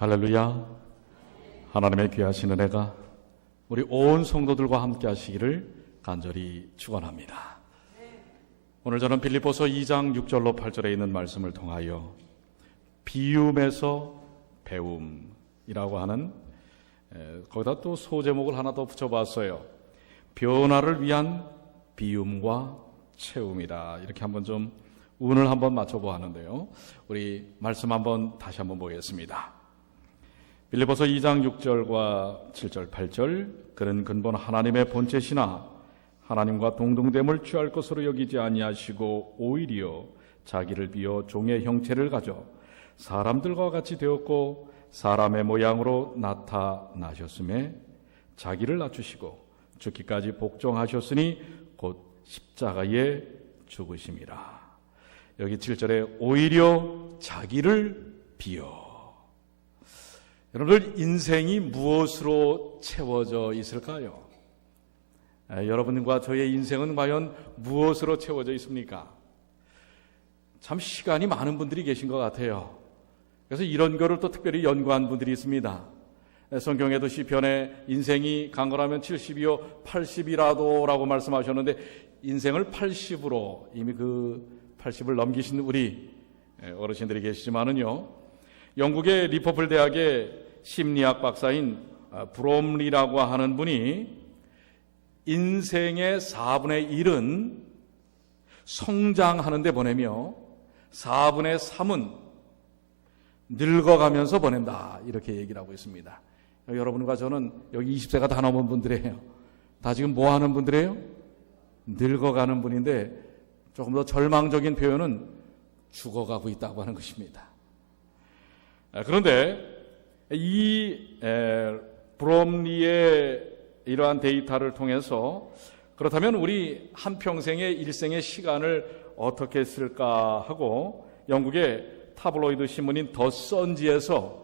할렐루야. 하나님의 귀하신 은혜가 우리 온 성도들과 함께 하시기를 간절히 축원합니다. 오늘 저는 빌립보서 2장 6절로 8절에 있는 말씀을 통하여 비움에서 배움이라고 하는, 거기다 또 소제목을 하나 더 붙여봤어요. 변화를 위한 비움과 채움이다. 이렇게 한번 좀 운을 한번 맞춰보았는데요. 우리 말씀 다시 한번 보겠습니다. 빌립보서 2장 6절과 7절, 8절. 그는 근본 하나님의 본체시나 하나님과 동등됨을 취할 것으로 여기지 아니하시고 오히려 자기를 비어 종의 형체를 가져 사람들과 같이 되었고 사람의 모양으로 나타나셨음에 자기를 낮추시고 죽기까지 복종하셨으니 곧 십자가에 죽으심이라. 여기 7절에 오히려 자기를 비어. 여러분, 인생이 무엇으로 채워져 있을까요? 여러분과 저의 인생은 과연 무엇으로 채워져 있습니까? 참 시간이 많은 분들이 계신 것 같아요. 그래서 이런 거를 또 특별히 연구한 분들이 있습니다. 성경에도 시편에 인생이 강건하면 70이요 80이라도 라고 말씀하셨는데, 인생을 80으로 이미 그 80을 넘기신 우리 어르신들이 계시지만은요, 영국의 리퍼플 대학의 심리학 박사인 브롬리라고 하는 분이 인생의 4분의 1은 성장하는 데 보내며 4분의 3은 늙어가면서 보낸다, 이렇게 얘기를 하고 있습니다. 여러분과 저는 여기 20세가 다 넘은 분들이에요. 다 지금 뭐 하는 분들이에요? 늙어가는 분인데, 조금 더 절망적인 표현은 죽어가고 있다고 하는 것입니다. 그런데 이 브롬리의 이러한 데이터를 통해서 그렇다면 우리 한평생의 일생의 시간을 어떻게 쓸까 하고, 영국의 타블로이드 신문인 더 선지에서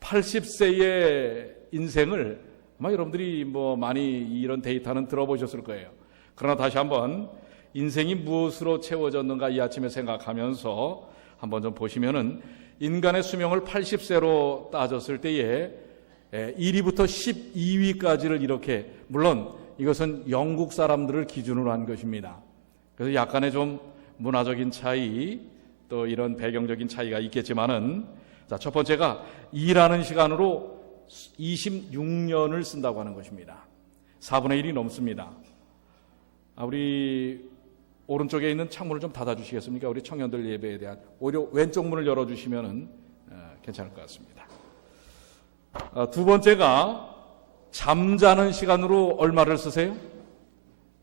80세의 인생을, 아마 여러분들이 많이 이런 데이터는 들어보셨을 거예요. 그러나 다시 한번 인생이 무엇으로 채워졌는가 이 아침에 생각하면서 한번 좀 보시면은, 인간의 수명을 80세로 따졌을 때에 1위부터 12위까지를 이렇게, 물론 이것은 영국 사람들을 기준으로 한 것입니다. 그래서 약간의 좀 문화적인 차이, 또 이런 배경적인 차이가 있겠지만은, 자, 첫 번째가 일하는 시간으로 26년을 쓴다고 하는 것입니다. 4분의 1이 넘습니다. 우리 오른쪽에 있는 창문을 좀 닫아주시겠습니까? 우리 청년들 예배에 대한, 오히려 왼쪽 문을 열어주시면 괜찮을 것 같습니다. 두 번째가 잠자는 시간으로 얼마를 쓰세요?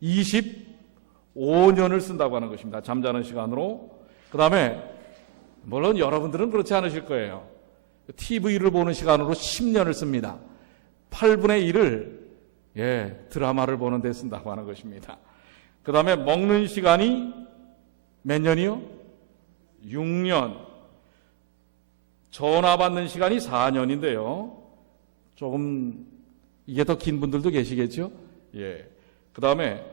25년을 쓴다고 하는 것입니다. 잠자는 시간으로. 그 다음에 물론 여러분들은 그렇지 않으실 거예요. TV를 보는 시간으로 10년을 씁니다. 8분의 1을 드라마를 보는 데 쓴다고 하는 것입니다. 그 다음에 먹는 시간이 몇 년이요? 6년. 전화 받는 시간이 4년인데요. 조금 이게 더 긴 분들도 계시겠죠? 그 다음에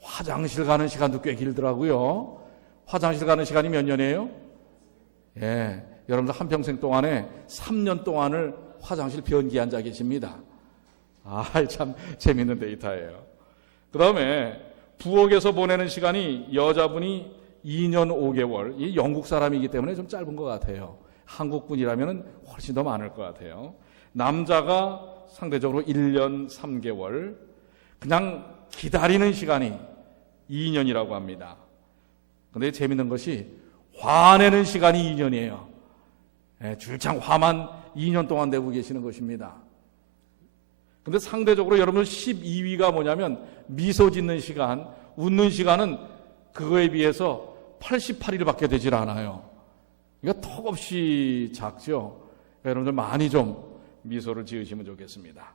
화장실 가는 시간도 꽤 길더라고요. 화장실 가는 시간이 몇 년이에요? 여러분들 한평생 동안에 3년 동안을 화장실 변기에 앉아 계십니다. 참 재밌는 데이터예요. 그 다음에 부엌에서 보내는 시간이 여자분이 2년 5개월, 이 영국 사람이기 때문에 좀 짧은 것 같아요. 한국 분이라면 훨씬 더 많을 것 같아요. 남자가 상대적으로 1년 3개월, 그냥 기다리는 시간이 2년이라고 합니다. 그런데 재밌는 것이 화내는 시간이 2년이에요. 줄창 화만 2년 동안 내고 계시는 것입니다. 근데 상대적으로 여러분 12위가 뭐냐면, 미소 짓는 시간, 웃는 시간은 그거에 비해서 88일밖에 되질 않아요. 그러니까 턱없이 작죠. 여러분들 많이 좀 미소를 지으시면 좋겠습니다.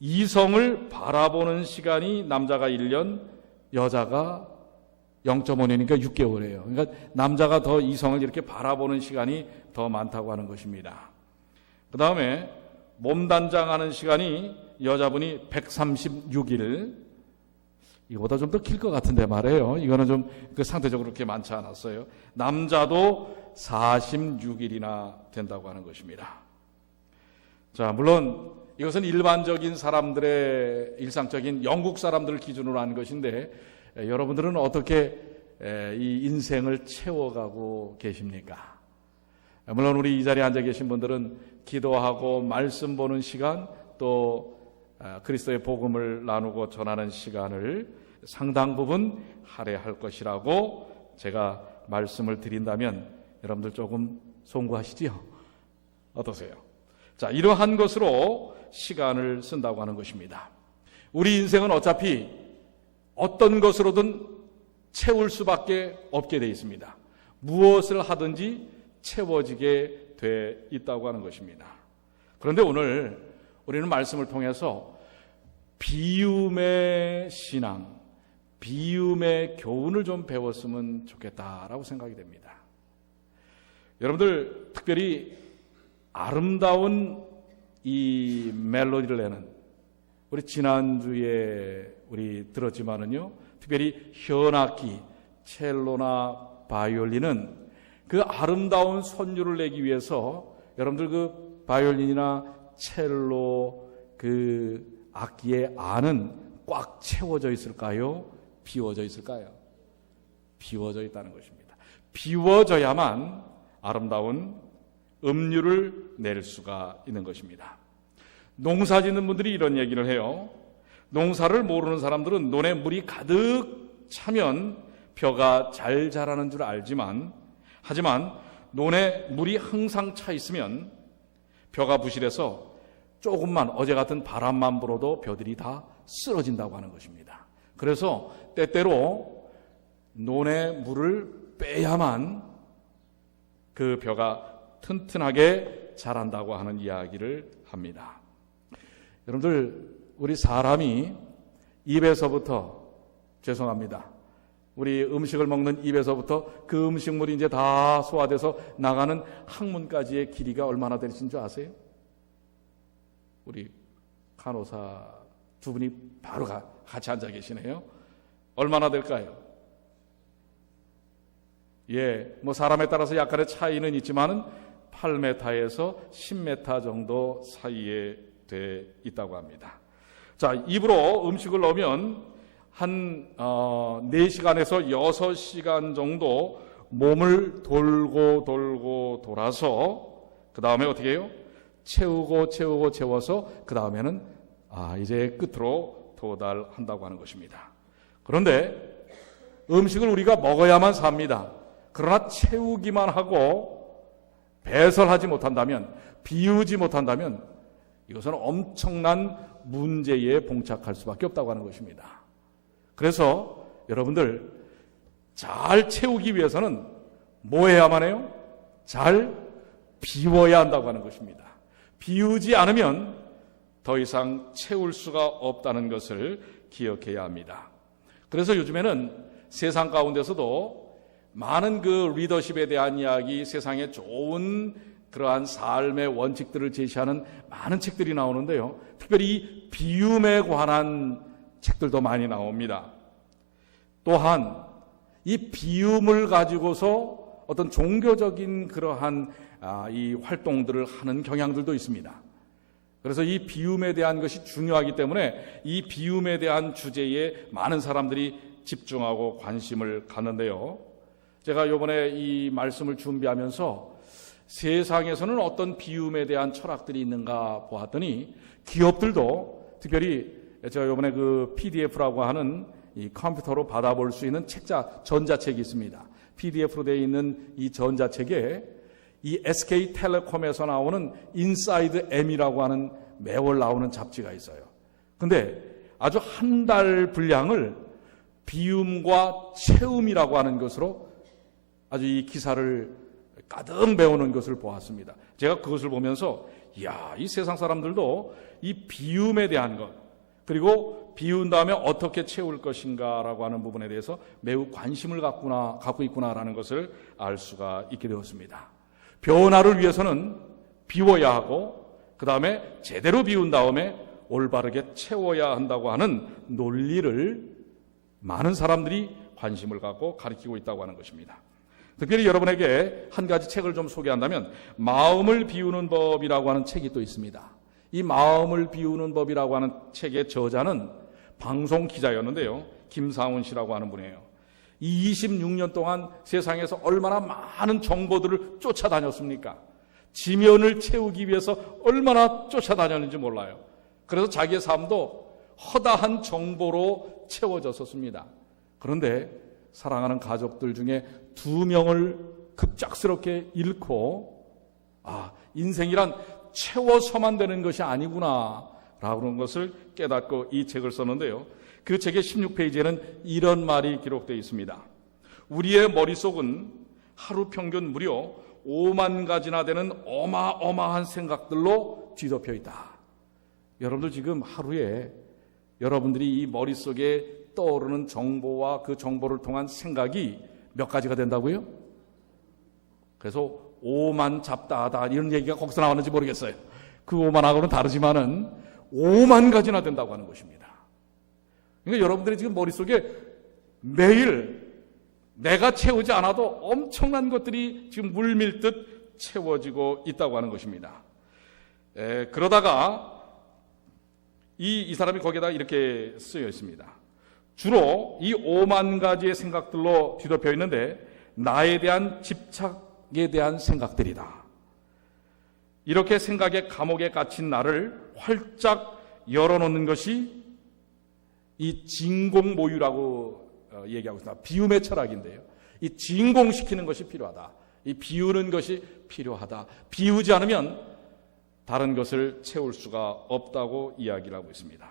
이성을 바라보는 시간이 남자가 1년, 여자가 0.5년이니까 6개월이에요. 그러니까 남자가 더 이성을 이렇게 바라보는 시간이 더 많다고 하는 것입니다. 그 다음에 몸단장하는 시간이 여자분이 136일, 이거보다 좀 더 길 것 같은데 말이에요. 이거는 좀 상대적으로 그렇게 많지 않았어요. 남자도 46일이나 된다고 하는 것입니다. 자, 물론 이것은 일반적인 사람들의 일상적인 영국 사람들을 기준으로 하는 것인데 여러분들은 어떻게 이 인생을 채워가고 계십니까? 물론 우리 이 자리에 앉아 계신 분들은 기도하고 말씀 보는 시간, 또 그리스도의 복음을 나누고 전하는 시간을 상당 부분 할애할 것이라고 제가 말씀을 드린다면 여러분들 조금 송구하시지요? 어떠세요? 자, 이러한 것으로 시간을 쓴다고 하는 것입니다. 우리 인생은 어차피 어떤 것으로든 채울 수밖에 없게 되어 있습니다. 무엇을 하든지 채워지게 돼 있다고 하는 것입니다. 그런데 오늘 우리는 말씀을 통해서 비움의 신앙, 비움의 교훈을 좀 배웠으면 좋겠다라고 생각이 됩니다. 여러분들 특별히 아름다운 이 멜로디를 내는, 우리 지난주에 우리 들었지만은요, 특별히 현악기, 첼로나 바이올린은 그 아름다운 선율을 내기 위해서 여러분들 그 바이올린이나 첼로 그 악기의 안은 꽉 채워져 있을까요? 비워져 있을까요? 비워져 있다는 것입니다. 비워져야만 아름다운 음률을 낼 수가 있는 것입니다. 농사 짓는 분들이 이런 얘기를 해요. 농사를 모르는 사람들은 논에 물이 가득 차면 벼가 잘 자라는 줄 알지만, 하지만 논에 물이 항상 차 있으면 벼가 부실해서 조금만 어제 같은 바람만 불어도 벼들이 다 쓰러진다고 하는 것입니다. 그래서 때때로 논에 물을 빼야만 그 벼가 튼튼하게 자란다고 하는 이야기를 합니다. 여러분들, 우리 사람이 입에서부터, 죄송합니다, 우리 음식을 먹는 입에서부터 그 음식물이 이제 다 소화돼서 나가는 항문까지의 길이가 얼마나 되신 줄 아세요? 우리 간호사 두 분이 바로 같이 앉아 계시네요. 얼마나 될까요? 예, 뭐 사람에 따라서 약간의 차이는 있지만은 8m에서 10m 정도 사이에 돼 있다고 합니다. 자, 입으로 음식을 넣으면 한 4시간에서 6시간 정도 몸을 돌고 돌아서 그 다음에 어떻게 해요? 채워서 그 다음에는 이제 끝으로 도달한다고 하는 것입니다. 그런데 음식을 우리가 먹어야만 삽니다. 그러나 채우기만 하고 배설하지 못한다면, 비우지 못한다면 이것은 엄청난 문제에 봉착할 수밖에 없다고 하는 것입니다. 그래서 여러분들, 잘 채우기 위해서는 뭐 해야만 해요? 잘 비워야 한다고 하는 것입니다. 비우지 않으면 더 이상 채울 수가 없다는 것을 기억해야 합니다. 그래서 요즘에는 세상 가운데서도 많은 그 리더십에 대한 이야기, 세상에 좋은 그러한 삶의 원칙들을 제시하는 많은 책들이 나오는데요, 특별히 비움에 관한 책들도 많이 나옵니다. 또한 이 비움을 가지고서 어떤 종교적인 그러한 이 활동들을 하는 경향들도 있습니다. 그래서 이 비움에 대한 것이 중요하기 때문에 이 비움에 대한 주제에 많은 사람들이 집중하고 관심을 갖는데요, 제가 이번에 이 말씀을 준비하면서 세상에서는 어떤 비움에 대한 철학들이 있는가 보았더니, 기업들도 특별히 제가 이번에 그 PDF라고 하는 이 컴퓨터로 받아볼 수 있는 전자책이 있습니다. PDF로 되어 있는 이 전자책에 이 SK텔레콤에서 나오는 인사이드 M이라고 하는 매월 나오는 잡지가 있어요. 근데 아주 한 달 분량을 비움과 채움이라고 하는 것으로 아주 이 기사를 가득 메우는 것을 보았습니다. 제가 그것을 보면서 이 세상 사람들도 이 비움에 대한 것, 그리고 비운 다음에 어떻게 채울 것인가라고 하는 부분에 대해서 매우 관심을 갖고 있구나라는 것을 알 수가 있게 되었습니다. 변화를 위해서는 비워야 하고, 그 다음에 제대로 비운 다음에 올바르게 채워야 한다고 하는 논리를 많은 사람들이 관심을 갖고 가르치고 있다고 하는 것입니다. 특별히 여러분에게 한 가지 책을 좀 소개한다면 마음을 비우는 법이라고 하는 책이 또 있습니다. 이 마음을 비우는 법이라고 하는 책의 저자는 방송 기자였는데요. 김상훈 씨라고 하는 분이에요. 이 26년 동안 세상에서 얼마나 많은 정보들을 쫓아다녔습니까? 지면을 채우기 위해서 얼마나 쫓아다녔는지 몰라요. 그래서 자기의 삶도 허다한 정보로 채워졌었습니다. 그런데 사랑하는 가족들 중에 2명을 급작스럽게 잃고 인생이란 채워서만 되는 것이 아니구나 라고 하는 것을 깨닫고 이 책을 썼는데요. 그 책의 16페이지에는 이런 말이 기록되어 있습니다. 우리의 머릿속은 하루 평균 무려 5만 가지나 되는 어마어마한 생각들로 뒤덮여 있다. 여러분들 지금 하루에 여러분들이 이 머릿속에 떠오르는 정보와 그 정보를 통한 생각이 몇 가지가 된다고요? 그래서 5만 잡다하다 이런 얘기가 거기서 나왔는지 모르겠어요. 그 5만하고는 다르지만은 5만 가지나 된다고 하는 것입니다. 그러니까 여러분들이 지금 머릿속에 매일 내가 채우지 않아도 엄청난 것들이 지금 물밀듯 채워지고 있다고 하는 것입니다. 그러다가 이 사람이 거기에다 이렇게 쓰여 있습니다. 주로 이 5만 가지의 생각들로 뒤덮여 있는데 나에 대한 집착에 대한 생각들이다. 이렇게 생각의 감옥에 갇힌 나를 활짝 열어놓는 것이 이 진공모유라고 얘기하고 있습니다. 비움의 철학인데요. 이 진공시키는 것이 필요하다. 이 비우는 것이 필요하다. 비우지 않으면 다른 것을 채울 수가 없다고 이야기를 하고 있습니다.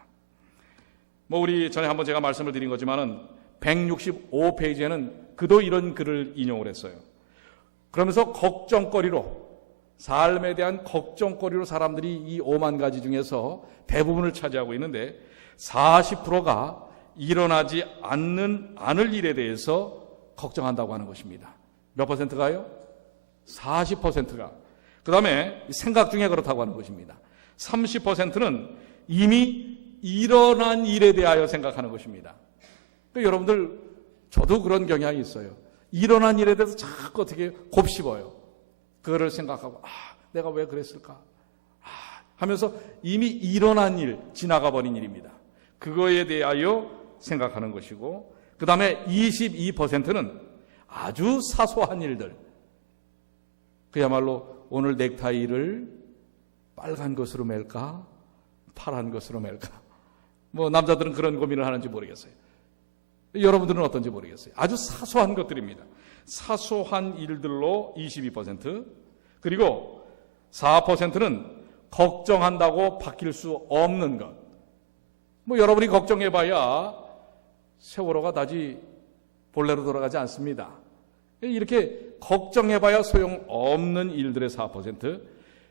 우리 전에 한번 제가 말씀을 드린 거지만은 165페이지에는 그도 이런 글을 인용을 했어요. 그러면서 걱정거리로, 삶에 대한 걱정거리로 사람들이 이 5만 가지 중에서 대부분을 차지하고 있는데 40%가 일어나지 않을 일에 대해서 걱정한다고 하는 것입니다. 몇 퍼센트가요? 40%가. 그 다음에 생각 중에 그렇다고 하는 것입니다. 30%는 이미 일어난 일에 대하여 생각하는 것입니다. 그러니까 여러분들, 저도 그런 경향이 있어요. 일어난 일에 대해서 자꾸 어떻게 곱씹어요. 그거를 생각하고, 내가 왜 그랬을까? 하면서 이미 일어난 일, 지나가 버린 일입니다. 그거에 대하여 생각하는 것이고, 그 다음에 22%는 아주 사소한 일들. 그야말로 오늘 넥타이를 빨간 것으로 맬까? 파란 것으로 맬까? 남자들은 그런 고민을 하는지 모르겠어요. 여러분들은 어떤지 모르겠어요. 아주 사소한 것들입니다. 사소한 일들로 22%, 그리고 4%는 걱정한다고 바뀔 수 없는 것. 여러분이 걱정해봐야 세월호가 다시 본래로 돌아가지 않습니다. 이렇게 걱정해봐야 소용없는 일들의 4%,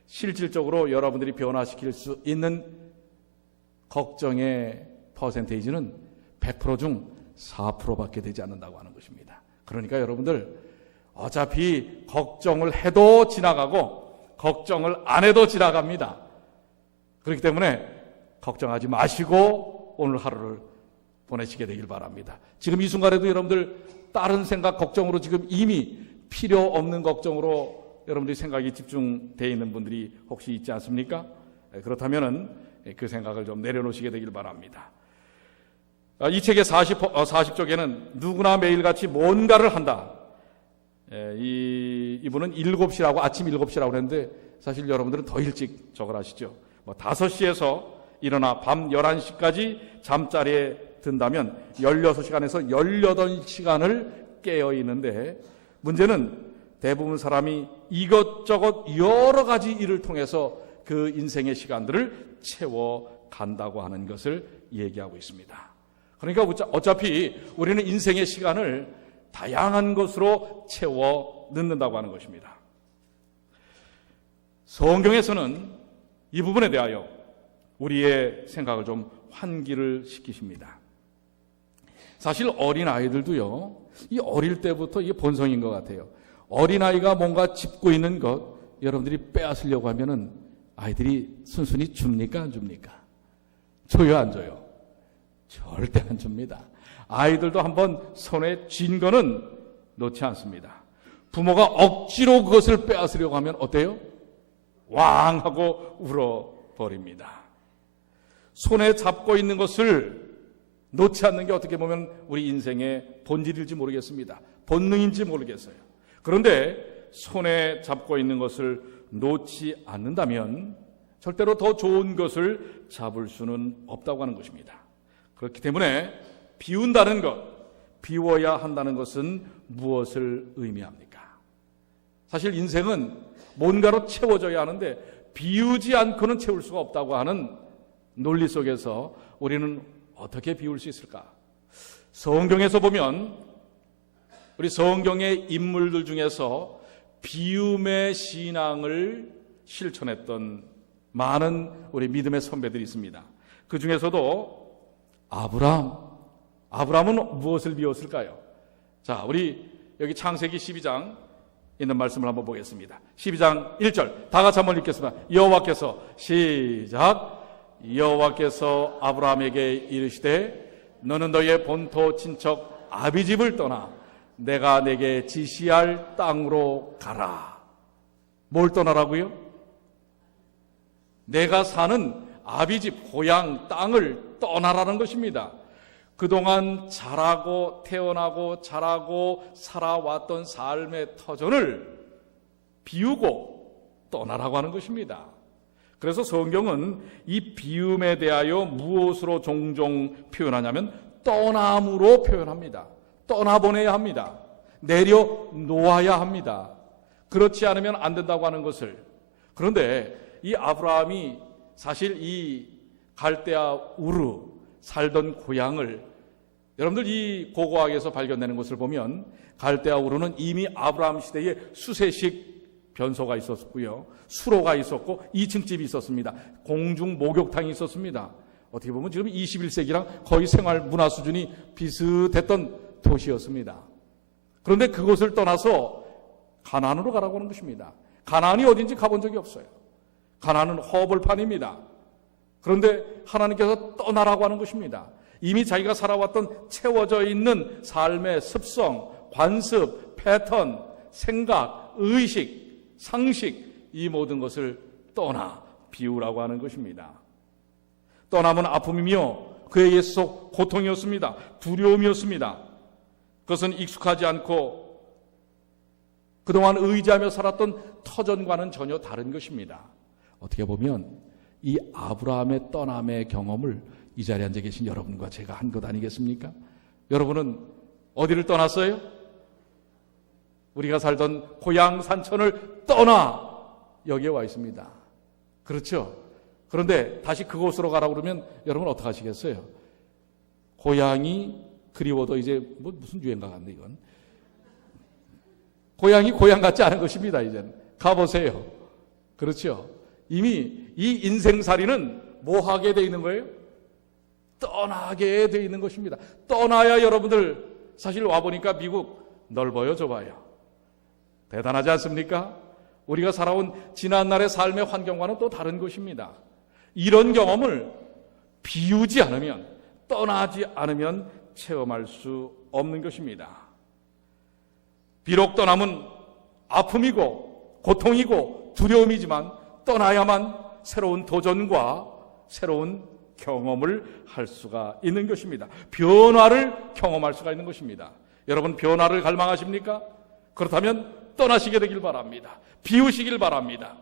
실질적으로 여러분들이 변화시킬 수 있는 걱정의 퍼센테이지는 100% 중 4%밖에 되지 않는다고 하는 것입니다. 그러니까 여러분들 어차피 걱정을 해도 지나가고 걱정을 안 해도 지나갑니다. 그렇기 때문에 걱정하지 마시고 오늘 하루를 보내시게 되길 바랍니다. 지금 이 순간에도 여러분들 다른 생각, 걱정으로 지금 이미 필요 없는 걱정으로 여러분들이 생각이 집중되어 있는 분들이 혹시 있지 않습니까? 그렇다면은 그 생각을 좀 내려놓으시게 되길 바랍니다. 이 책의 40쪽에는 누구나 매일같이 뭔가를 한다. 이분은 7시라고, 아침 7시라고 했는데 사실 여러분들은 더 일찍 저걸 하시죠. 5시에서 일어나 밤 11시까지 잠자리에 든다면 16시간에서 18시간을 깨어 있는데, 문제는 대부분 사람이 이것저것 여러 가지 일을 통해서 그 인생의 시간들을 채워간다고 하는 것을 얘기하고 있습니다. 그러니까 어차피 우리는 인생의 시간을 다양한 것으로 채워 넣는다고 하는 것입니다. 성경에서는 이 부분에 대하여 우리의 생각을 좀 환기를 시키십니다. 사실 어린아이들도요, 이 어릴 때부터 이게 본성인 것 같아요. 어린아이가 뭔가 짚고 있는 것, 여러분들이 빼앗으려고 하면은 아이들이 순순히 줍니까, 안 줍니까? 줘요, 안 줘요? 절대 안 줍니다. 아이들도 한번 손에 쥔 거는 놓지 않습니다. 부모가 억지로 그것을 빼앗으려고 하면 어때요? 왕 하고 울어 버립니다. 손에 잡고 있는 것을 놓지 않는 게 어떻게 보면 우리 인생의 본질일지 모르겠습니다. 본능인지 모르겠어요. 그런데 손에 잡고 있는 것을 놓지 않는다면 절대로 더 좋은 것을 잡을 수는 없다고 하는 것입니다. 그렇기 때문에 비운다는 것, 비워야 한다는 것은 무엇을 의미합니까? 사실 인생은 뭔가로 채워져야 하는데 비우지 않고는 채울 수가 없다고 하는 논리 속에서 우리는 어떻게 비울 수 있을까? 성경에서 보면 우리 성경의 인물들 중에서 비움의 신앙을 실천했던 많은 우리 믿음의 선배들이 있습니다. 그 중에서도 아브라함은 무엇을 비웠을까요? 자, 우리 여기 창세기 12장 있는 말씀을 한번 보겠습니다. 12장 1절 다 같이 한번 읽겠습니다. 여호와께서 시작. 여호와께서 아브라함에게 이르시되 너는 너의 본토 친척 아비집을 떠나 내가 내게 지시할 땅으로 가라. 뭘 떠나라고요? 내가 사는 아비집 고향 땅을 떠나라는 것입니다. 그동안 자라고 태어나고 자라고 살아왔던 삶의 터전을 비우고 떠나라고 하는 것입니다. 그래서 성경은 이 비움에 대하여 무엇으로 종종 표현하냐면 떠남으로 표현합니다. 떠나보내야 합니다. 내려놓아야 합니다. 그렇지 않으면 안 된다고 하는 것을. 그런데 이 아브라함이 사실 이 갈대아 우르 살던 고향을 여러분들 이 고고학에서 발견되는 것을 보면 갈대아 우르는 이미 아브라함 시대에 수세식 변소가 있었고요. 수로가 있었고 2층 집이 있었습니다. 공중 목욕탕이 있었습니다. 어떻게 보면 지금 21세기랑 거의 생활 문화 수준이 비슷했던 도시였습니다. 그런데 그곳을 떠나서 가나안으로 가라고 하는 것입니다. 가나안이 어딘지 가본 적이 없어요. 가나안은 허벌판입니다. 그런데 하나님께서 떠나라고 하는 것입니다. 이미 자기가 살아왔던 채워져 있는 삶의 습성, 관습, 패턴, 생각, 의식, 상식 이 모든 것을 떠나 비우라고 하는 것입니다. 떠남은 아픔이며 그에게 있어 고통이었습니다. 두려움이었습니다. 그것은 익숙하지 않고 그동안 의지하며 살았던 터전과는 전혀 다른 것입니다. 어떻게 보면 이 아브라함의 떠남의 경험을 이 자리에 앉아 계신 여러분과 제가 한 것 아니겠습니까? 여러분은 어디를 떠났어요? 우리가 살던 고향 산천을 떠나 여기에 와 있습니다. 그렇죠? 그런데 다시 그곳으로 가라고 그러면 여러분 어떻게 하시겠어요? 고향이 그리워도 이제 무슨 유행가 같네 이건. 고향이 고향 같지 않은 것입니다. 이제는 가보세요. 그렇죠? 이미 이 인생살이는 뭐 하게 돼 있는 거예요? 떠나게 돼 있는 것입니다. 떠나야 여러분들 사실 와보니까 미국 넓어요, 좁아요? 대단하지 않습니까? 우리가 살아온 지난날의 삶의 환경과는 또 다른 것입니다. 이런 경험을 비우지 않으면, 떠나지 않으면 체험할 수 없는 것입니다. 비록 떠남은 아픔이고 고통이고 두려움이지만 떠나야만 새로운 도전과 새로운 경험을 할 수가 있는 것입니다. 변화를 경험할 수가 있는 것입니다. 여러분 변화를 갈망하십니까? 그렇다면 떠나시게 되길 바랍니다. 비우시길 바랍니다.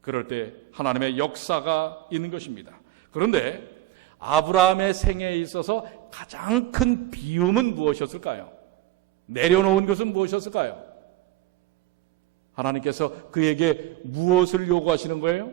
그럴 때 하나님의 역사가 있는 것입니다. 그런데 아브라함의 생애에 있어서 가장 큰 비움은 무엇이었을까요? 내려놓은 것은 무엇이었을까요? 하나님께서 그에게 무엇을 요구하시는 거예요?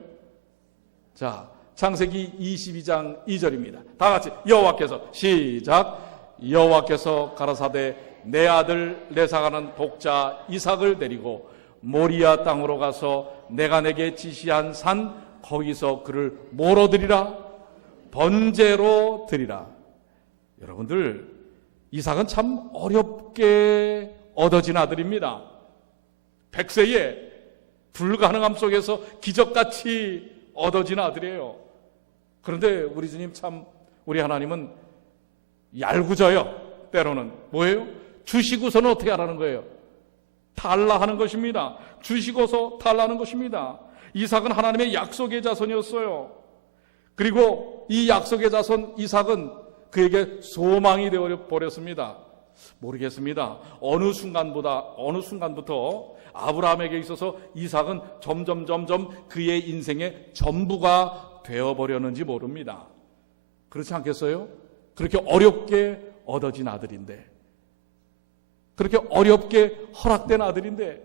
자, 창세기 22장 2절입니다. 다 같이 여호와께서 시작. 여호와께서 가라사대 내 아들 내사가는 독자 이삭을 데리고 모리아 땅으로 가서 내가 내게 지시한 산 거기서 그를 뭐로 드리라? 번제로 드리라. 여러분들 이삭은 참 어렵게 얻어진 아들입니다. 100세에 불가능함 속에서 기적같이 얻어진 아들이에요. 그런데 우리 주님 참 우리 하나님은 얄궂어요. 때로는 뭐예요? 주시고서는 어떻게 하라는 거예요? 달라 하는 것입니다. 주시고서 달라는 것입니다. 이삭은 하나님의 약속의 자손이었어요. 그리고 이 약속의 자손 이삭은 그에게 소망이 되어 버렸습니다. 모르겠습니다. 어느 순간부터 아브라함에게 있어서 이삭은 점점 그의 인생의 전부가 되어버렸는지 모릅니다. 그렇지 않겠어요? 그렇게 어렵게 얻어진 아들인데, 그렇게 어렵게 허락된 아들인데,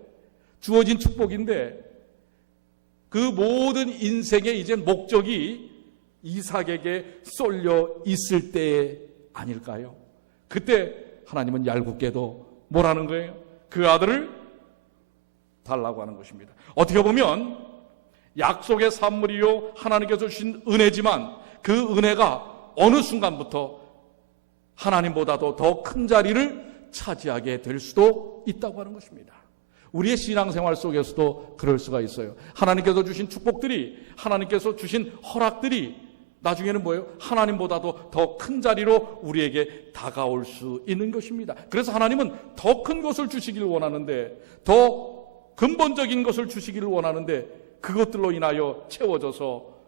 주어진 축복인데, 그 모든 인생의 이제 목적이 이삭에게 쏠려 있을 때 아닐까요? 그때 하나님은 얄궂게도 뭐라는 거예요? 그 아들을 달라고 하는 것입니다. 어떻게 보면 약속의 산물이요 하나님께서 주신 은혜지만 그 은혜가 어느 순간부터 하나님보다도 더 큰 자리를 차지하게 될 수도 있다고 하는 것입니다. 우리의 신앙생활 속에서도 그럴 수가 있어요. 하나님께서 주신 축복들이, 하나님께서 주신 허락들이 나중에는 뭐예요? 하나님보다도 더 큰 자리로 우리에게 다가올 수 있는 것입니다. 그래서 하나님은 더 큰 것을 주시기를 원하는데, 더 근본적인 것을 주시기를 원하는데, 그것들로 인하여 채워져서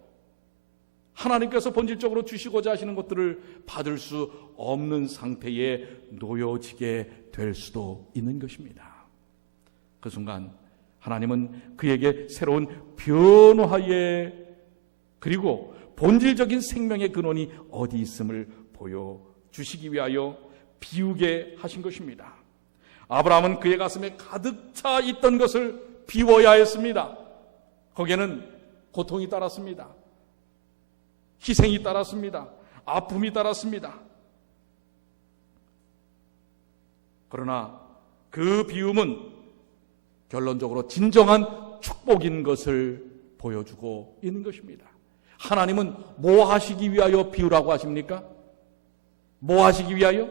하나님께서 본질적으로 주시고자 하시는 것들을 받을 수 없는 상태에 놓여지게 될 수도 있는 것입니다. 그 순간 하나님은 그에게 새로운 변화의, 그리고 본질적인 생명의 근원이 어디 있음을 보여주시기 위하여 비우게 하신 것입니다. 아브라함은 그의 가슴에 가득 차 있던 것을 비워야 했습니다. 거기에는 고통이 따랐습니다. 희생이 따랐습니다. 아픔이 따랐습니다. 그러나 그 비움은 결론적으로 진정한 축복인 것을 보여주고 있는 것입니다. 하나님은 뭐 하시기 위하여 비우라고 하십니까? 뭐 하시기 위하여?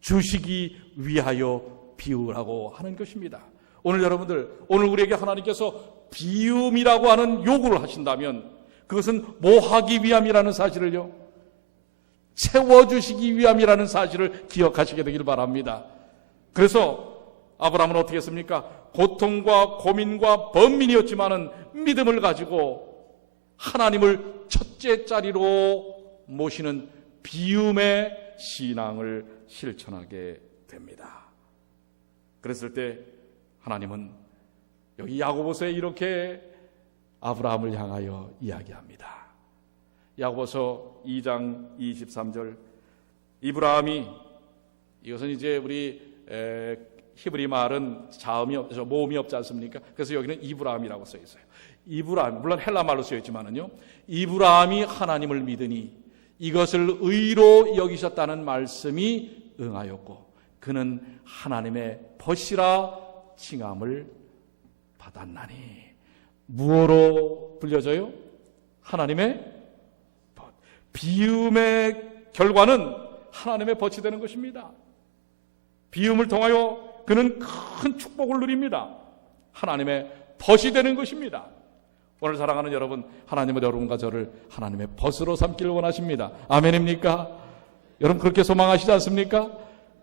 주시기 위하여 비우라고 하는 것입니다. 오늘 여러분들, 오늘 우리에게 하나님께서 비움이라고 하는 요구를 하신다면 그것은 뭐 하기 위함이라는 사실을요, 채워주시기 위함이라는 사실을 기억하시게 되길 바랍니다. 그래서 아브라함은 어떻게 했습니까? 고통과 고민과 번민이었지만은 믿음을 가지고 하나님을 첫째 자리로 모시는 비움의 신앙을 실천하게 됩니다. 그랬을 때 하나님은 여기 야고보서에 이렇게 아브라함을 향하여 이야기합니다. 야고보서 2장 23절, 이브라함이, 이것은 이제 우리 히브리 말은 자음이 없죠, 모음이 없지 않습니까? 그래서 여기는 이브라함이라고 써 있어요. 이브라함, 물론 헬라 말로 쓰여 있지만은요, 이브라함이 하나님을 믿으니 이것을 의로 여기셨다는 말씀이 응하였고 그는 하나님의 벗이라 칭함을 받았나니. 무엇으로 불려져요? 하나님의 벗. 비움의 결과는 하나님의 벗이 되는 것입니다. 비움을 통하여 그는 큰 축복을 누립니다. 하나님의 벗이 되는 것입니다. 오늘 사랑하는 여러분, 하나님은 여러분과 저를 하나님의 벗으로 삼기를 원하십니다. 아멘입니까? 여러분 그렇게 소망하시지 않습니까?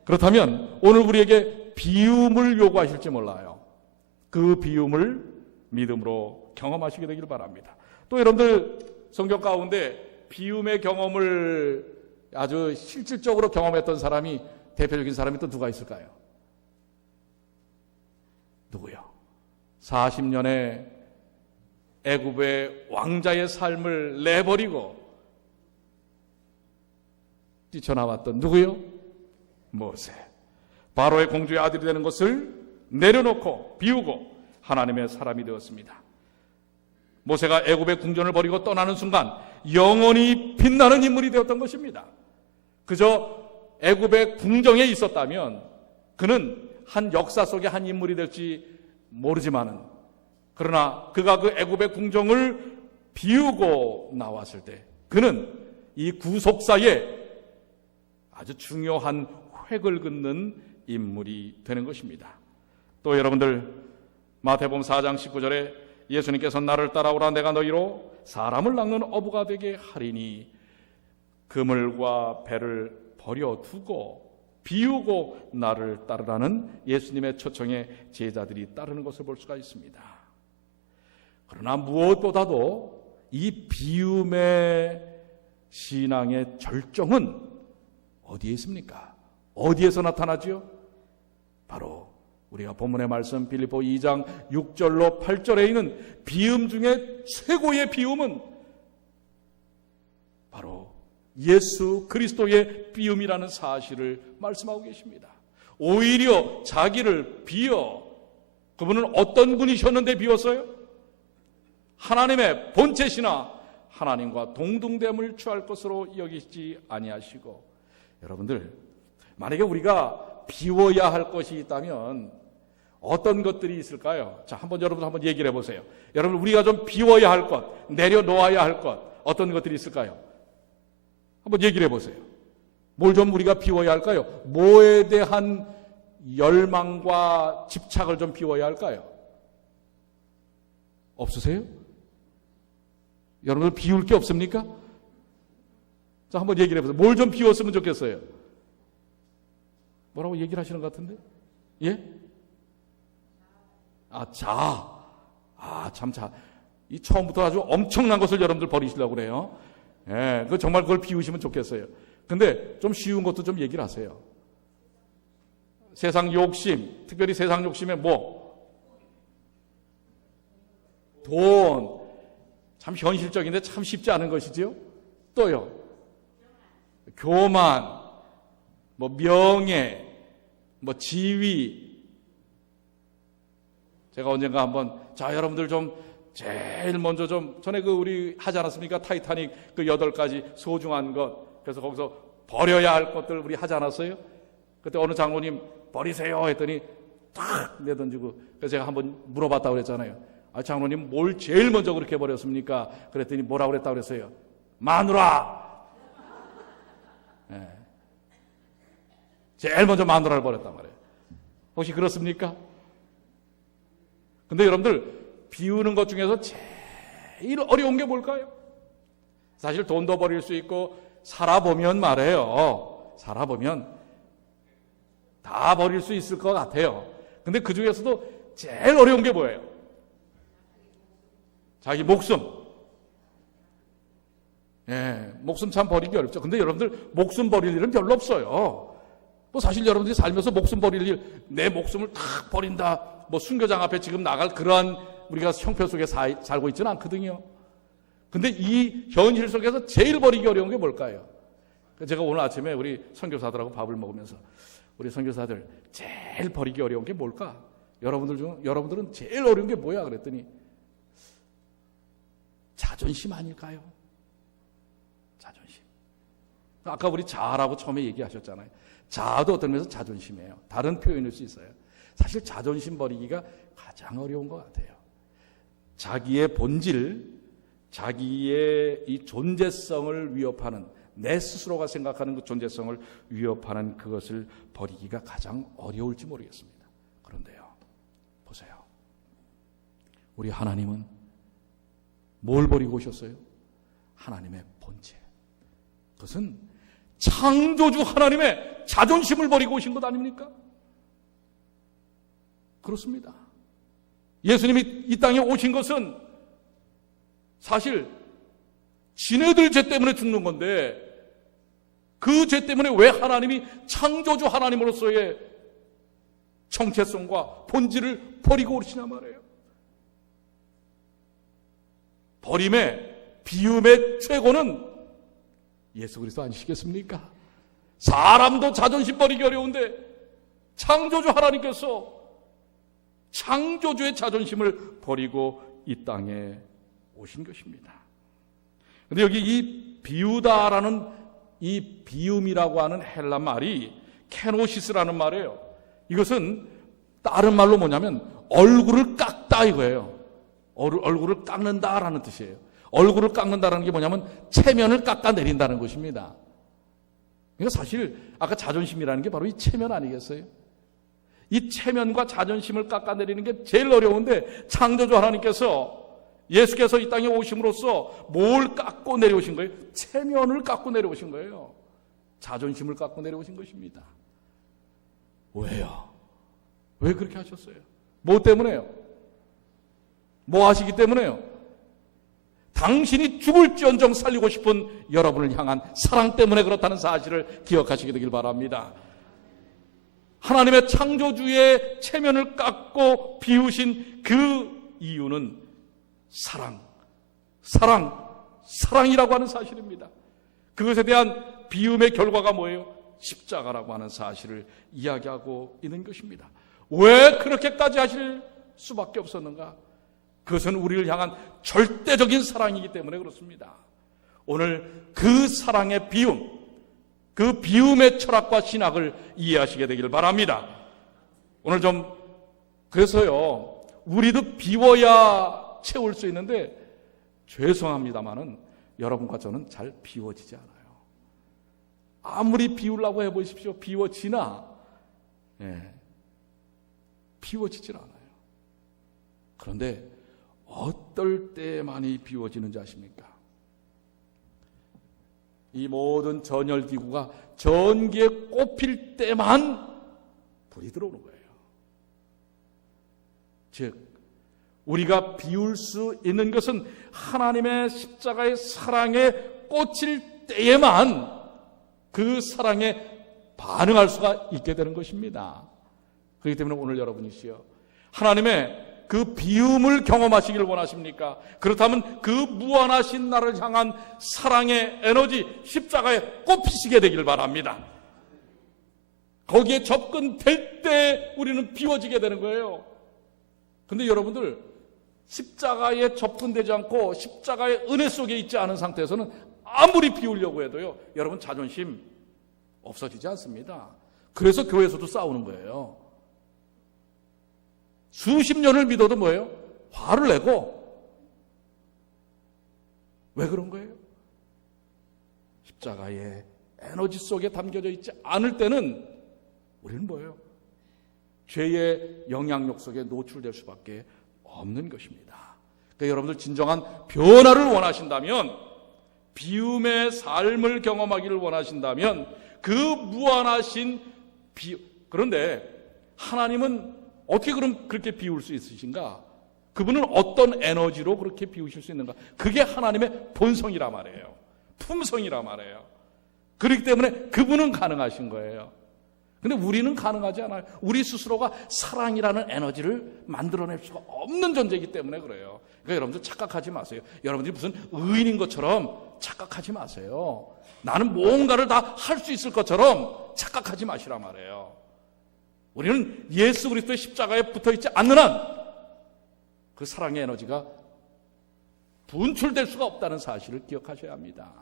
그렇다면 오늘 우리에게 비움을 요구하실지 몰라요. 그 비움을 믿음으로 경험하시게 되길 바랍니다. 또 여러분들 성경 가운데 비움의 경험을 아주 실질적으로 경험했던 사람이, 대표적인 사람이 또 누가 있을까요? 누구요? 40년의 애굽의 왕자의 삶을 내버리고 뛰쳐나왔던 누구요? 모세. 바로의 공주의 아들이 되는 것을 내려놓고 비우고 하나님의 사람이 되었습니다. 모세가 애굽의 궁전을 버리고 떠나는 순간 영원히 빛나는 인물이 되었던 것입니다. 그저 애굽의 궁정에 있었다면 그는 한 역사 속의 한 인물이 될지 모르지만은, 그러나 그가 그 애굽의 궁정을 비우고 나왔을 때 그는 이 구속사에 아주 중요한 획을 긋는 인물이 되는 것입니다. 또 여러분들 마태복음 4장 19절에 예수님께서 나를 따라오라, 내가 너희로 사람을 낚는 어부가 되게 하리니 그물과 배를 버려두고 비우고 나를 따르라는 예수님의 초청에 제자들이 따르는 것을 볼 수가 있습니다. 그러나 무엇보다도 이 비움의 신앙의 절정은 어디에 있습니까? 어디에서 나타나지요? 바로 우리가 본문의 말씀 빌립보 2장 6절로 8절에 있는 비움 중에 최고의 비움은 바로 예수 그리스도의 비움이라는 사실을 말씀하고 계십니다. 오히려 자기를 비어, 그분은 어떤 분이셨는데 비웠어요? 하나님의 본체시나 하나님과 동등됨을 취할 것으로 여기지 아니하시고, 여러분들, 만약에 우리가 비워야 할 것이 있다면 어떤 것들이 있을까요? 자, 여러분 한번 얘기를 해보세요. 여러분, 우리가 좀 비워야 할 것, 내려놓아야 할 것, 어떤 것들이 있을까요? 한번 얘기를 해보세요. 뭘 좀 우리가 비워야 할까요? 뭐에 대한 열망과 집착을 좀 비워야 할까요? 없으세요? 여러분들 비울 게 없습니까? 자, 한번 얘기를 해보세요. 뭘 좀 비웠으면 좋겠어요? 뭐라고 얘기를 하시는 것 같은데? 예? 이 처음부터 아주 엄청난 것을 여러분들 버리시려고 그래요. 예, 정말 그걸 비우시면 좋겠어요. 근데 좀 쉬운 것도 좀 얘기를 하세요. 세상 욕심, 특별히 세상 욕심에 돈. 참 현실적인데 참 쉽지 않은 것이지요. 또요. 교만, 명예, 지위. 제가 언젠가 한번, 자, 여러분들 좀 제일 먼저 좀, 전에 우리 하지 않았습니까? 타이타닉 8가지 소중한 것. 그래서 거기서 버려야 할 것들 우리 하지 않았어요? 그때 어느 장로님 버리세요 했더니 탁 내던지고, 그래서 제가 한번 물어봤다고 그랬잖아요. 장로님 뭘 제일 먼저 그렇게 버렸습니까? 그랬더니 뭐라고 그랬다고 그랬어요? 마누라! 네. 제일 먼저 마누라를 버렸단 말이에요. 혹시 그렇습니까? 근데 여러분들, 비우는 것 중에서 제일 어려운 게 뭘까요? 사실 돈도 버릴 수 있고, 살아보면 말이에요. 살아보면 다 버릴 수 있을 것 같아요. 근데 그 중에서도 제일 어려운 게 뭐예요? 자기 목숨. 예, 목숨 참 버리기 어렵죠. 근데 여러분들, 목숨 버릴 일은 별로 없어요. 사실 여러분들이 살면서 목숨 버릴 일, 내 목숨을 탁 버린다, 순교장 앞에 지금 나갈 그러한 우리가 형편 속에 살고 있지는 않거든요. 근데 이 현실 속에서 제일 버리기 어려운 게 뭘까요? 제가 오늘 아침에 우리 선교사들하고 밥을 먹으면서, 우리 선교사들 제일 버리기 어려운 게 뭘까? 여러분들은 제일 어려운 게 뭐야? 그랬더니 자존심 아닐까요? 자존심. 아까 우리 자아라고 처음에 얘기하셨잖아요. 자아도 어떤 면에서 자존심이에요. 다른 표현일 수 있어요. 사실 자존심 버리기가 가장 어려운 것 같아요. 자기의 본질, 자기의 이 존재성을 위협하는, 내 스스로가 생각하는 그 존재성을 위협하는 그것을 버리기가 가장 어려울지 모르겠습니다. 그런데요, 보세요. 우리 하나님은 뭘 버리고 오셨어요? 하나님의 본체. 그것은 창조주 하나님의 자존심을 버리고 오신 것 아닙니까? 그렇습니다. 예수님이 이 땅에 오신 것은 사실 지네들 죄 때문에 죽는 건데, 그 죄 때문에 왜 하나님이 창조주 하나님으로서의 정체성과 본질을 버리고 오시냐 말이에요. 버림의, 비움의 최고는 예수 그리스도 아니시겠습니까? 사람도 자존심 버리기 어려운데 창조주 하나님께서 창조주의 자존심을 버리고 이 땅에 오신 것입니다. 그런데 여기 이 비우다라는 이 비움이라고 하는 헬라 말이 케노시스라는 말이에요. 이것은 다른 말로 뭐냐면 얼굴을 깎다 이거예요. 얼굴을 깎는다라는 뜻이에요. 얼굴을 깎는다라는 게 뭐냐면 체면을 깎아내린다는 것입니다. 그러니까 사실 아까 자존심이라는 게 바로 이 체면 아니겠어요? 이 체면과 자존심을 깎아내리는 게 제일 어려운데, 창조주 하나님께서, 예수께서 이 땅에 오심으로써 뭘 깎고 내려오신 거예요? 체면을 깎고 내려오신 거예요. 자존심을 깎고 내려오신 것입니다. 왜요? 왜 그렇게 하셨어요? 뭐 때문에요? 뭐 하시기 때문에요? 당신이 죽을지언정 살리고 싶은 여러분을 향한 사랑 때문에 그렇다는 사실을 기억하시게 되길 바랍니다. 하나님의 창조주의 체면을 깎고 비우신 그 이유는 사랑이라고 하는 사실입니다. 그것에 대한 비움의 결과가 뭐예요? 십자가라고 하는 사실을 이야기하고 있는 것입니다. 왜 그렇게까지 하실 수밖에 없었는가? 그것은 우리를 향한 절대적인 사랑이기 때문에 그렇습니다. 오늘 그 사랑의 비움, 그 비움의 철학과 신학을 이해하시게 되길 바랍니다. 오늘 그래서요, 우리도 비워야 채울 수 있는데 죄송합니다만은 여러분과 저는 잘 비워지지 않아요. 아무리 비우려고 해보십시오. 비워지나? 비워지질 않아요. 그런데 어떨 때만이 비워지는지 아십니까? 이 모든 전열기구가 전기에 꼽힐 때만 불이 들어오는 거예요. 즉, 우리가 비울 수 있는 것은 하나님의 십자가의 사랑에 꽂힐 때에만 그 사랑에 반응할 수가 있게 되는 것입니다. 그렇기 때문에 오늘 여러분이시여, 하나님의 그 비움을 경험하시길 원하십니까? 그렇다면 그 무한하신 나를 향한 사랑의 에너지 십자가에 꼽히시게 되길 바랍니다. 거기에 접근될 때 우리는 비워지게 되는 거예요. 근데 여러분들, 십자가에 접근되지 않고 십자가의 은혜 속에 있지 않은 상태에서는 아무리 비우려고 해도요, 여러분 자존심 없어지지 않습니다. 그래서 교회에서도 싸우는 거예요. 수십 년을 믿어도 뭐예요? 화를 내고. 왜 그런 거예요? 십자가의 에너지 속에 담겨져 있지 않을 때는 우리는 뭐예요? 죄의 영향력 속에 노출될 수밖에 없는 것입니다. 그러니까 여러분들 진정한 변화를 원하신다면, 비움의 삶을 경험하기를 원하신다면, 그 무한하신 그런데 하나님은 어떻게 그럼 그렇게 비울 수 있으신가? 그분은 어떤 에너지로 그렇게 비우실 수 있는가? 그게 하나님의 본성이라 말이에요. 품성이라 말이에요. 그렇기 때문에 그분은 가능하신 거예요. 근데 우리는 가능하지 않아요. 우리 스스로가 사랑이라는 에너지를 만들어낼 수가 없는 존재이기 때문에 그래요. 그러니까 여러분들 착각하지 마세요. 여러분들이 무슨 의인인 것처럼 착각하지 마세요. 나는 뭔가를 다 할 수 있을 것처럼 착각하지 마시라 말이에요. 우리는 예수 그리스도의 십자가에 붙어있지 않는 한 그 사랑의 에너지가 분출될 수가 없다는 사실을 기억하셔야 합니다.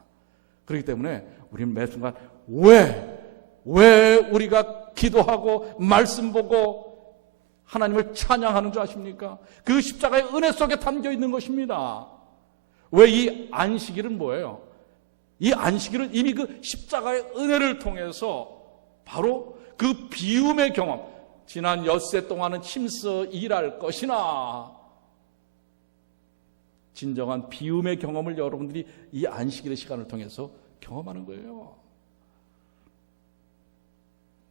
그렇기 때문에 우리는 매 순간 왜 우리가 기도하고 말씀 보고 하나님을 찬양하는 줄 아십니까? 그 십자가의 은혜 속에 담겨 있는 것입니다. 왜 이 안식일은 뭐예요? 이 안식일은 이미 그 십자가의 은혜를 통해서 바로 그 비움의 경험, 지난 엿새 동안은 힘써 일할 것이나 진정한 비움의 경험을 여러분들이 이 안식일의 시간을 통해서 경험하는 거예요.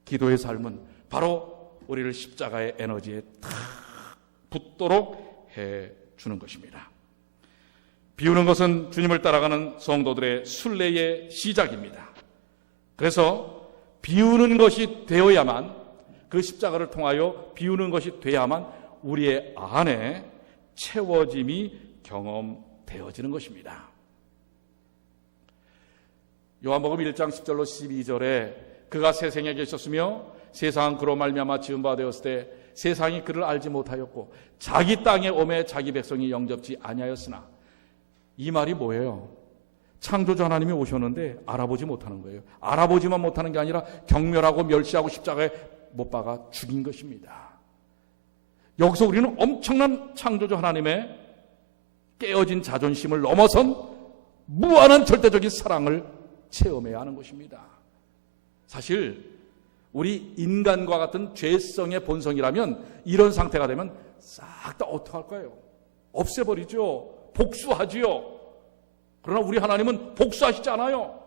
기도의 삶은 바로 우리를 십자가의 에너지에 탁 붙도록 해주는 것입니다. 비우는 것은 주님을 따라가는 성도들의 순례의 시작입니다. 그래서 비우는 것이 되어야만, 그 십자가를 통하여 비우는 것이 돼야만 우리의 안에 채워짐이 경험되어지는 것입니다. 요한복음 1장 10절로 12절에 그가 세상에 계셨으며 세상은 그로 말미암아 지은 바 되었을 때 세상이 그를 알지 못하였고 자기 땅에 오매 자기 백성이 영접지 아니하였으나, 이 말이 뭐예요? 창조주 하나님이 오셨는데 알아보지 못하는 거예요. 알아보지만 못하는 게 아니라 경멸하고 멸시하고 십자가에 못 박아 죽인 것입니다. 여기서 우리는 엄청난 창조주 하나님의 깨어진 자존심을 넘어선 무한한 절대적인 사랑을 체험해야 하는 것입니다. 사실 우리 인간과 같은 죄성의 본성이라면 이런 상태가 되면 싹 다 어떡할 거예요? 없애버리죠. 복수하지요. 그러나 우리 하나님은 복수하시지 않아요.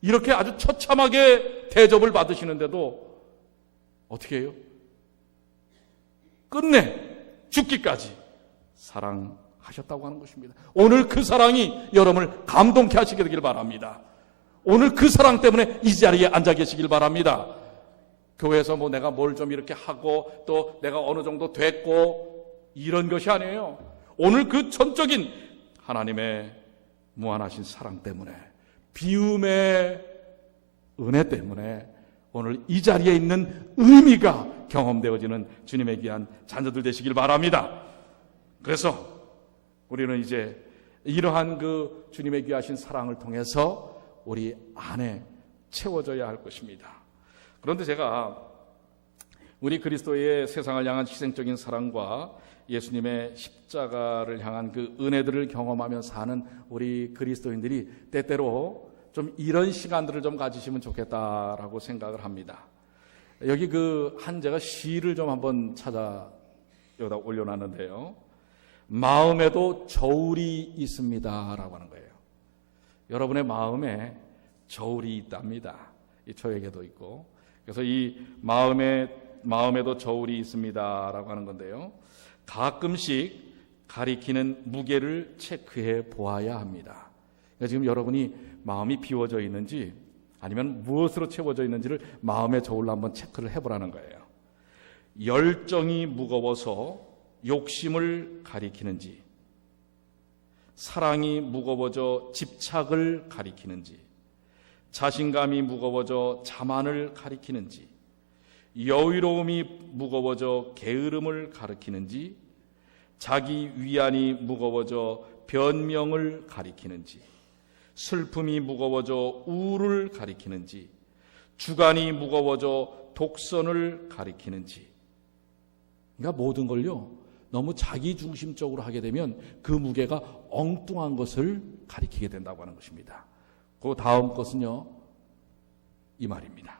이렇게 아주 처참하게 대접을 받으시는데도 어떻게 해요? 끝내 죽기까지 사랑하셨다고 하는 것입니다. 오늘 그 사랑이 여러분을 감동케 하시게 되길 바랍니다. 오늘 그 사랑 때문에 이 자리에 앉아 계시길 바랍니다. 교회에서 뭐 내가 뭘 좀 이렇게 하고 또 내가 어느 정도 됐고 이런 것이 아니에요. 오늘 그 전적인 하나님의 무한하신 사랑 때문에, 비움의 은혜 때문에 오늘 이 자리에 있는 의미가 경험되어지는 주님의 귀한 자녀들 되시길 바랍니다. 그래서 우리는 이제 이러한 그 주님의 귀하신 사랑을 통해서 우리 안에 채워져야 할 것입니다. 그런데 제가 우리 그리스도의 세상을 향한 희생적인 사랑과 예수님의 십자가를 향한 그 은혜들을 경험하며 사는 우리 그리스도인들이 때때로 좀 이런 시간들을 좀 가지시면 좋겠다라고 생각을 합니다. 여기 제가 시를 좀 한번 찾아 여기다 올려놨는데요. 마음에도 저울이 있습니다 라고 하는 거예요. 여러분의 마음에 저울이 있답니다. 저에게도 있고. 그래서 이 마음에도 저울이 있습니다 라고 하는 건데요. 가끔씩 가리키는 무게를 체크해 보아야 합니다. 그러니까 지금 여러분이 마음이 비워져 있는지 아니면 무엇으로 채워져 있는지를 마음의 저울로 한번 체크를 해보라는 거예요. 열정이 무거워서 욕심을 가리키는지, 사랑이 무거워져 집착을 가리키는지, 자신감이 무거워져 자만을 가리키는지, 여유로움이 무거워져 게으름을 가리키는지, 자기 위안이 무거워져 변명을 가리키는지, 슬픔이 무거워져 우울을 가리키는지, 주관이 무거워져 독선을 가리키는지. 그러니까 모든 걸요, 너무 자기중심적으로 하게 되면 그 무게가 엉뚱한 것을 가리키게 된다고 하는 것입니다. 그 다음 것은요, 이 말입니다.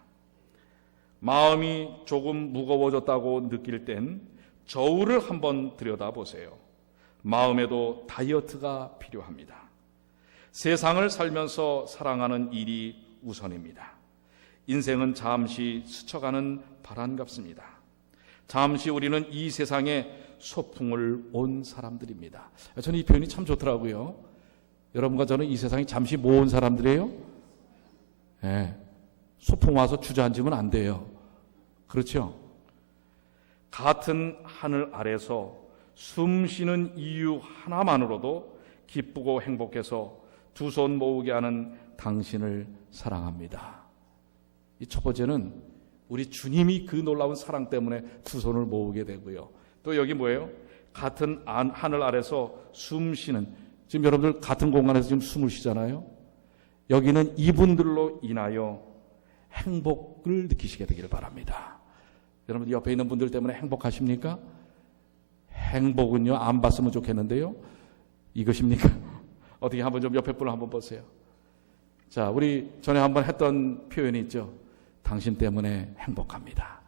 마음이 조금 무거워졌다고 느낄 땐 저울을 한번 들여다보세요. 마음에도 다이어트가 필요합니다. 세상을 살면서 사랑하는 일이 우선입니다. 인생은 잠시 스쳐가는 바람 같습니다. 잠시 우리는 이 세상에 소풍을 온 사람들입니다. 저는 이 표현이 참 좋더라고요. 여러분과 저는 이 세상에 잠시 모은 사람들이에요. 네. 소풍 와서 주저앉으면 안 돼요. 그렇죠? 같은 하늘 아래서 숨 쉬는 이유 하나만으로도 기쁘고 행복해서 두 손 모으게 하는 당신을 사랑합니다. 이 첫 번째는 우리 주님이 그 놀라운 사랑 때문에 두 손을 모으게 되고요. 또 여기 뭐예요? 같은 하늘 아래서 숨 쉬는, 지금 여러분들 같은 공간에서 지금 숨을 쉬잖아요. 여기는 이분들로 인하여 행복을 느끼시게 되기를 바랍니다. 여러분 옆에 있는 분들 때문에 행복하십니까? 행복은요, 안 봤으면 좋겠는데요. 이것입니까? 어떻게 한번 좀 옆에 분을 한번 보세요. 자, 우리 전에 한번 했던 표현이 있죠. 당신 때문에 행복합니다.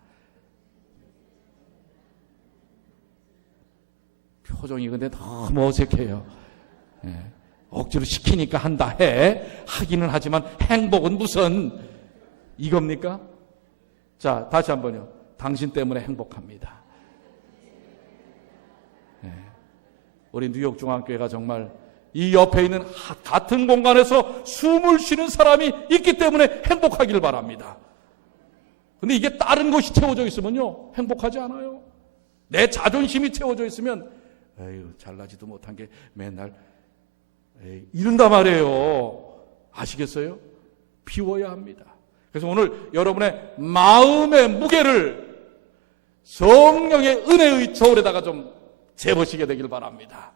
표정이 근데 너무 어색해요. 예. 억지로 시키니까 한다 해. 하기는 하지만 행복은 무슨 이겁니까? 자, 다시 한번요. 당신 때문에 행복합니다. 예. 우리 뉴욕중앙교회가 정말 이 옆에 있는 같은 공간에서 숨을 쉬는 사람이 있기 때문에 행복하기를 바랍니다. 근데 이게 다른 것이 채워져 있으면요, 행복하지 않아요. 내 자존심이 채워져 있으면 에휴, 잘나지도 못한 게 맨날 이런단 말이에요. 아시겠어요? 비워야 합니다. 그래서 오늘 여러분의 마음의 무게를 성령의 은혜의 저울에다가 좀 재보시게 되길 바랍니다.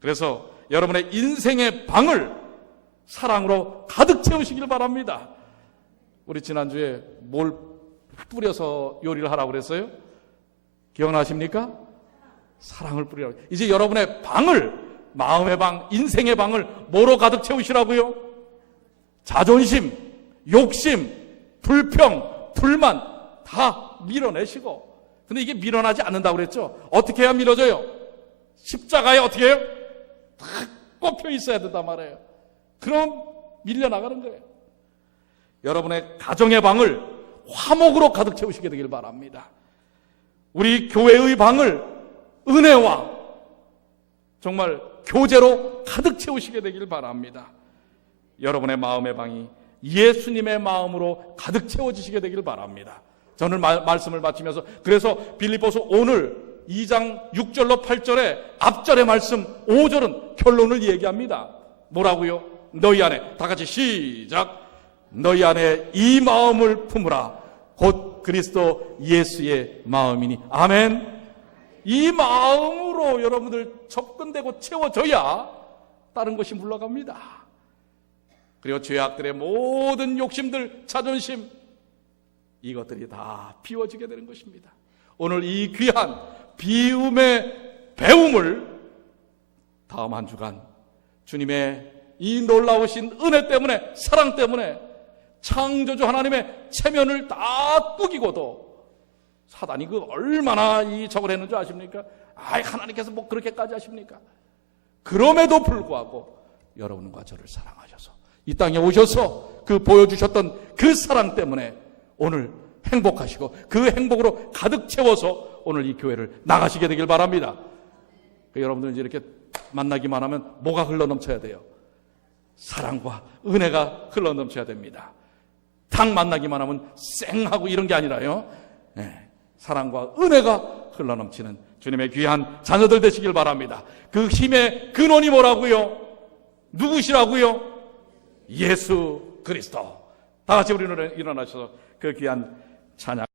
그래서 여러분의 인생의 방을 사랑으로 가득 채우시길 바랍니다. 우리 지난주에 뭘 뿌려서 요리를 하라고 그랬어요? 기억나십니까? 사랑을 뿌리라고. 이제 여러분의 방을, 마음의 방, 인생의 방을 뭐로 가득 채우시라고요? 자존심, 욕심, 불평, 불만 다 밀어내시고. 근데 이게 밀어나지 않는다고 그랬죠? 어떻게 해야 밀어져요? 십자가에 어떻게 해요? 딱 꼽혀 있어야 된단 말이에요. 그럼 밀려나가는 거예요. 여러분의 가정의 방을 화목으로 가득 채우시게 되길 바랍니다. 우리 교회의 방을 은혜와 정말 교제로 가득 채우시게 되길 바랍니다. 여러분의 마음의 방이 예수님의 마음으로 가득 채워지시게 되길 바랍니다. 저는 말씀을 마치면서 그래서 빌립보서 오늘 2장 6절로 8절의 앞절의 말씀 5절은 결론을 얘기합니다. 뭐라고요? 너희 안에, 다 같이 시작. 너희 안에 이 마음을 품으라. 곧 그리스도 예수의 마음이니. 아멘. 이 마음으로 여러분들 접근되고 채워져야 다른 것이 물러갑니다. 그리고 죄악들의 모든 욕심들, 자존심, 이것들이 다 비워지게 되는 것입니다. 오늘 이 귀한 비움의 배움을 다음 한 주간 주님의 이 놀라우신 은혜 때문에, 사랑 때문에 창조주 하나님의 체면을 다 꾸기고도 사단이 그 얼마나 이 적을 했는 줄 아십니까? 하나님께서 뭐 그렇게까지 하십니까? 그럼에도 불구하고 여러분과 저를 사랑하셔서 이 땅에 오셔서 그 보여주셨던 그 사랑 때문에 오늘 행복하시고 그 행복으로 가득 채워서 오늘 이 교회를 나가시게 되길 바랍니다. 여러분들 이제 이렇게 만나기만 하면 뭐가 흘러넘쳐야 돼요? 사랑과 은혜가 흘러넘쳐야 됩니다. 딱 만나기만 하면 쌩하고 이런 게 아니라요. 사랑과 은혜가 흘러넘치는 주님의 귀한 자녀들 되시길 바랍니다. 그 힘의 근원이 뭐라고요? 누구시라고요? 예수 그리스도. 다 같이 우리는 일어나셔서 그 귀한 찬양